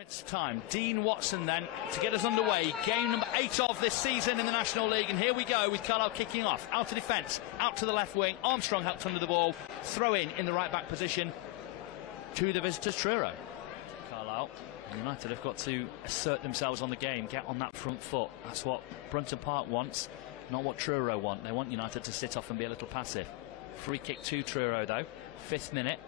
Moments time. Dean Watson then to get us underway. Game number 8 of this season in the National League, and here we go with Carlisle kicking off. Out to defence, out to the left wing. Armstrong helped under the ball. Throw in the right back position to the visitors Truro. Carlisle and United have got to assert themselves on the game, get on that front foot. That's what Brunton Park wants, not what Truro want. They want United to sit off and be a little passive. Free kick to Truro though, 5th minute.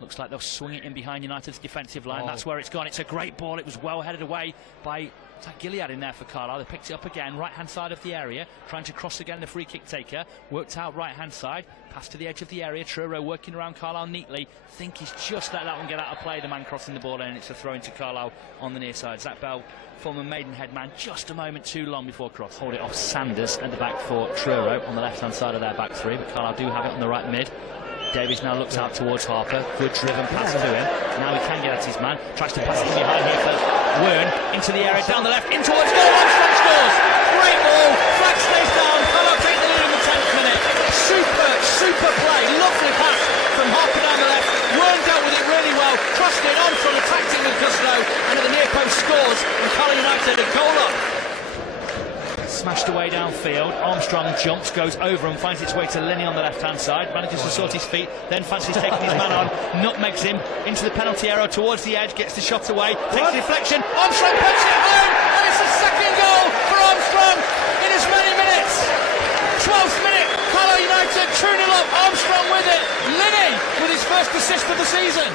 Looks like they'll swing it in behind United's defensive line. That's where it's gone. It's a great ball. It was well headed away by Gilead in there for Carlisle. They picked it up again, right-hand side of the area, trying to cross again the free kick taker. Worked out right-hand side, passed to the edge of the area. Truro working around Carlisle neatly. Think he's just let that one get out of play, the man crossing the ball in, and it's a throw into Carlisle on the near side. Zach Bell, former Maidenhead man, just a moment too long before cross. Hold it off Sanders at the back for Truro on the left-hand side of their back three, but Carlisle do have it on the right mid. Davies now looks out towards Harper. Good driven pass to him. Now he can get at his man. Tries to pass it behind here for Wern. Into the area, down the left, in towards goal. Armstrong scores. Great ball. Flag stays down. Carlisle take the lead in the 10th minute. Super play. Lovely pass from Harper down the left. Wern dealt with it really well. Crossed it. Armstrong attacked it with gusto. And at the near post scores. And Carlisle United a goal up. Smashed away downfield. Armstrong jumps, goes over and finds its way to Linney on the left-hand side. Manages to sort his feet, then fancies taking his man on. Nutmegs him into the penalty area towards the edge, gets the shot away, takes the deflection. Armstrong puts it home, and it's the second goal for Armstrong in as many minutes. 12th minute, Carlisle United 2-0 up. Armstrong with it. Linney with his first assist of the season.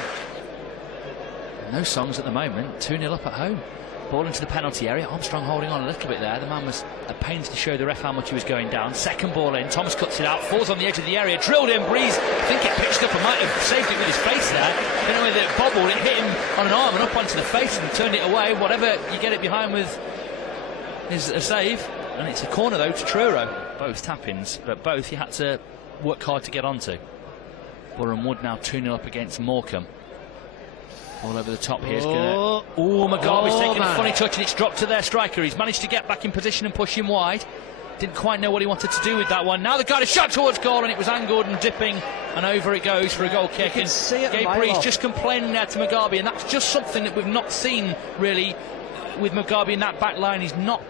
No songs at the moment. 2-0 up at home. Ball into the penalty area. Armstrong holding on a little bit there. The man was at pains to show the ref how much he was going down. Second ball in. Thomas cuts it out. Falls on the edge of the area. Drilled in. Breeze, I think it pitched up and might have saved it with his face there. I don't know whether it bobbled. It hit him on an arm and up onto the face and turned it away. Whatever you get it behind with is a save. And it's a corner though to Truro. Both tap-ins, but both he had to work hard to get onto. Burham Wood now 2-0 up against Morecambe. All over the top here. Mugabe's taken a funny touch and it's dropped to their striker. He's managed to get back in position and push him wide. Didn't quite know what he wanted to do with that one. Now the guy is shot towards goal and it was angled and dipping and over it goes for a goal kick. And Gabe Breeze just complaining there to Mugabe, and that's just something that we've not seen really with Mugabe in that back line. He's not.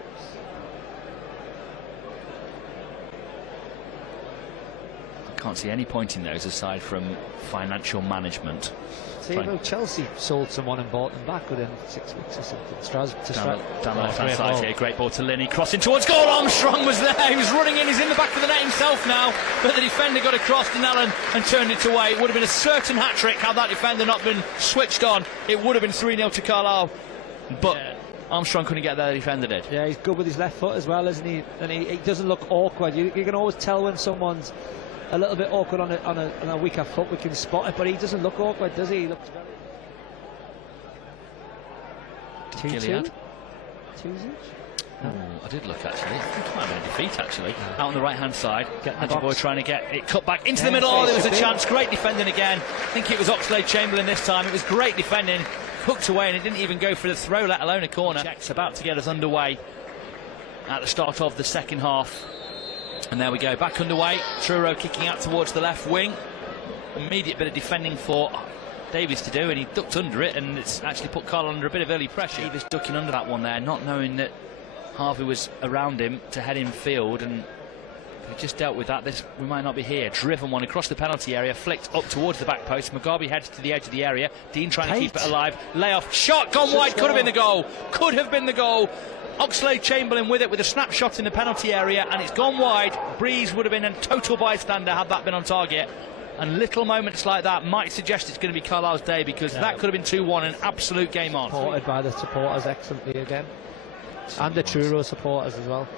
I can't see any point in those aside from financial management. See how Chelsea sold someone and bought them back within 6 weeks or something. Down the left-hand side here, great ball to Linney, crossing towards goal. Armstrong was there, he was running in, he's in the back of the net himself now, but the defender got across to Allen and turned it away. It would have been a certain hat-trick had that defender not been switched on. It would have been 3-0 to Carlisle, but Armstrong couldn't get there, the defender did. Yeah, he's good with his left foot as well, isn't he? And he doesn't look awkward. You can always tell when someone's a little bit awkward on a weaker foot. We can spot it, but he doesn't look awkward, does he? He looks very... 2-2? I did look actually. I think it might have been a defeat actually. Out on the right hand side. Boy trying to get it cut back into the middle. Oh, there was a chance. Great defending again. I think it was Oxlade-Chamberlain this time. It was great defending. Hooked away and it didn't even go for the throw, let alone a corner. Check's about to get us underway at the start of the second half. And there we go, back underway. Truro kicking out towards the left wing. Immediate bit of defending for Davies to do, and he ducked under it, and it's actually put Carlisle under a bit of early pressure. Davies ducking under that one there, not knowing that Harvey was around him to head in field, and we just dealt with that. We might not be here. Driven one across the penalty area, flicked up towards the back post. Mugabe heads to the edge of the area. Dean trying to keep it alive. Layoff, shot, gone wide, could have been the goal. Could have been the goal. Oxlade-Chamberlain with it, with a snapshot in the penalty area, and it's gone wide. Breeze would have been a total bystander had that been on target. And little moments like that might suggest it's going to be Carlisle's day, because that could have been 2-1, an absolute game on. Supported by the supporters excellently again. And the Truro supporters as well.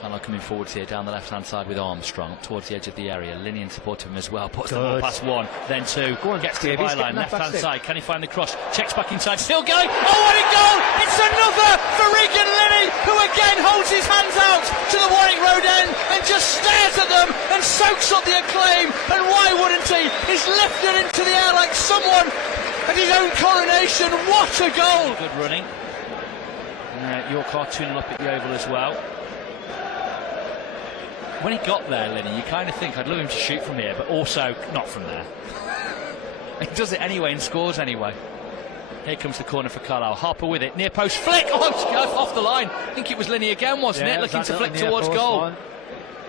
Carlisle coming forwards here down the left-hand side with Armstrong up towards the edge of the area. Linney in support of him as well. Puts the ball past one, then two. Gets to the byline, left-hand side. Can he find the cross? Checks back inside, still going. Oh, what a goal! It's another for Regan Linney, who again holds his hands out to the Warwick Road end and just stares at them and soaks up the acclaim. And why wouldn't he? He's lifted into the air like someone at his own coronation. What a goal! Good running. York are 2-0 up at the Oval as well. When he got there, Linney, you kind of think I'd love him to shoot from here, but also not from there. He does it anyway and scores anyway. Here comes the corner for Carlisle. Harper with it. Near post flick. Oh, it's off the line. I think it was Linney again, wasn't it? Looking to flick towards goal. One.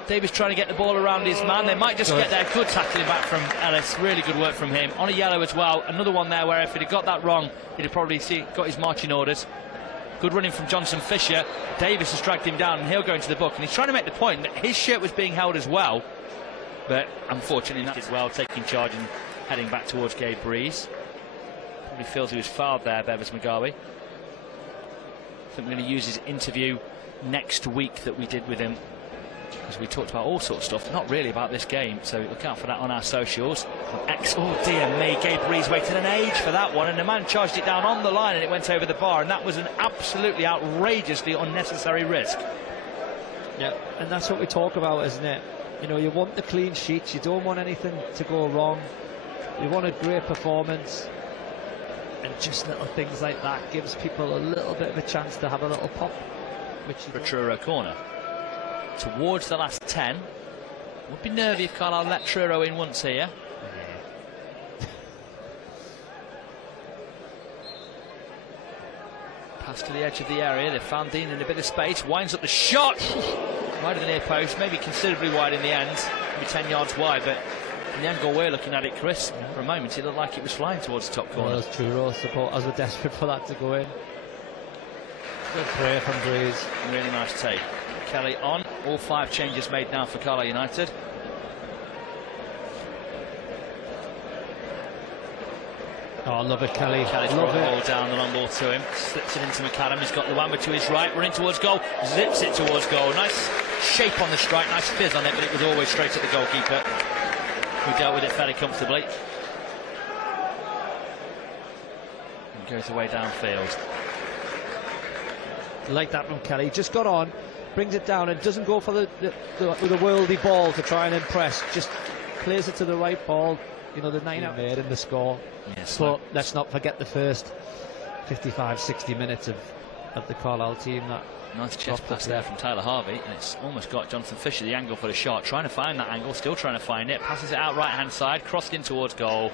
Davis trying to get the ball around his man. They might just get there. Good tackling back from Ellis. Really good work from him. On a yellow as well. Another one there where if he'd have got that wrong, he'd have probably got his marching orders. Good running from Johnson Fisher. Davis has dragged him down and he'll go into the book. And he's trying to make the point that his shirt was being held as well. But unfortunately, that as well, taking charge and heading back towards Gabe Breeze. Probably feels he was fouled there, Bevis McGarvey. I think we're going to use his interview next week that we did with him, because we talked about all sorts of stuff, not really about this game, so look out for that on our socials. Oh dear me, Gabe Breeze waited an age for that one, and the man charged it down on the line and it went over the bar, and that was an absolutely outrageously unnecessary risk. Yeah, and that's what we talk about, isn't it? You know, you want the clean sheets, you don't want anything to go wrong, you want a great performance, and just little things like that gives people a little bit of a chance to have a little pop. Which for Truro corner. Towards the last 10. Would be nervy if Carlisle let Truro in once here. Pass to the edge of the area. They found Dean in a bit of space. Winds up the shot. Wide of the near post. Maybe considerably wide in the end. Maybe 10 yards wide, but in the angle we're looking at it, Chris, for a moment it looked like it was flying towards the top corner. Well, those Truro supporters were desperate for that to go in. Good play from Breeze. Really nice take. Kelly on. All 5 changes made now for Carlisle United. Oh, I love it, Kelly. Kelly's brought the ball down, the long ball to him. Slips it into McAdam. He's got Luamba to his right, running towards goal. Zips it towards goal. Nice shape on the strike, nice fizz on it, but it was always straight at the goalkeeper, who dealt with it fairly comfortably. And goes away downfield. Like that from Kelly. Just got on, brings it down, and doesn't go for the worldy ball to try and impress. Just plays it to the right ball. You know, the 9 out made in the score. Yes, but let's not forget the first 55-60 minutes of the Carlisle team. That nice chest pass there from Tyler Harvey, and it's almost got Jonathan Fisher the angle for the shot, trying to find that angle, still trying to find it, passes it out right hand side, crossed in towards goal.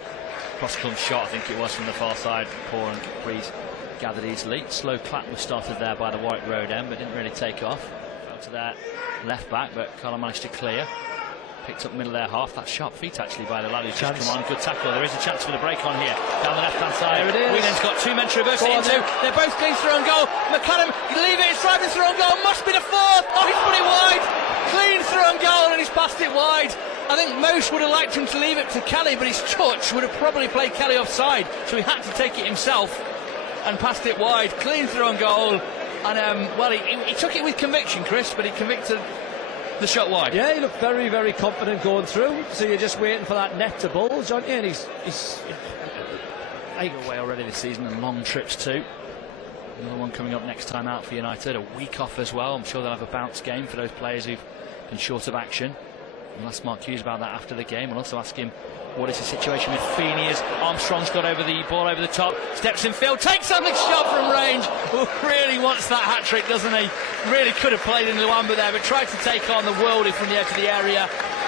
Cross comes shot, I think it was, from the far side. Poor and Breeze gathered easily. Slow clap was started there by the Warwick Road end, but didn't really take off. Fell to their left back, but Carlisle managed to clear. Picked up middle of their half. That's sharp feet actually by the lad who's just come on. Good tackle. There is a chance for the break on here. Down the left hand side. There it is. Whelan's got 2 men to reverse it into. They're both clean through on goal. McAdam, you leave it. It's driving through on goal. Must be the 4th. Oh, he's put it wide. Clean through on goal, and he's passed it wide. I think most would have liked him to leave it to Kelly, but his touch would have probably played Kelly offside, so he had to take it himself and passed it wide. Clean through on goal. And well, he took it with conviction, Chris, but he convicted the shot wide. Yeah, he looked very, very confident going through. So you're just waiting for that net to bulge, aren't you? And he's away already this season, and long trips too. Another one coming up next time out for United. A week off as well. I'm sure they'll have a bounce game for those players who've been short of action. We'll ask Mark Hughes about that after the game. We'll also ask him what is the situation with Feeney as Armstrong's got over the ball over the top, steps in field, takes something shot from range. Really wants that hat-trick, doesn't he? Really could have played in Luamba there, but tried to take on the worldie from the edge of the area.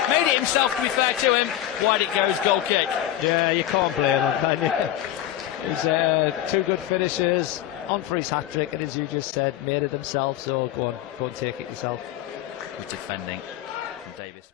Made it himself, to be fair to him. Wide it goes, goal kick. Yeah, you can't blame him, can you? He's 2 good finishes, on for his hat-trick, and as you just said, made it himself, so go and take it yourself. Good defending from Davis.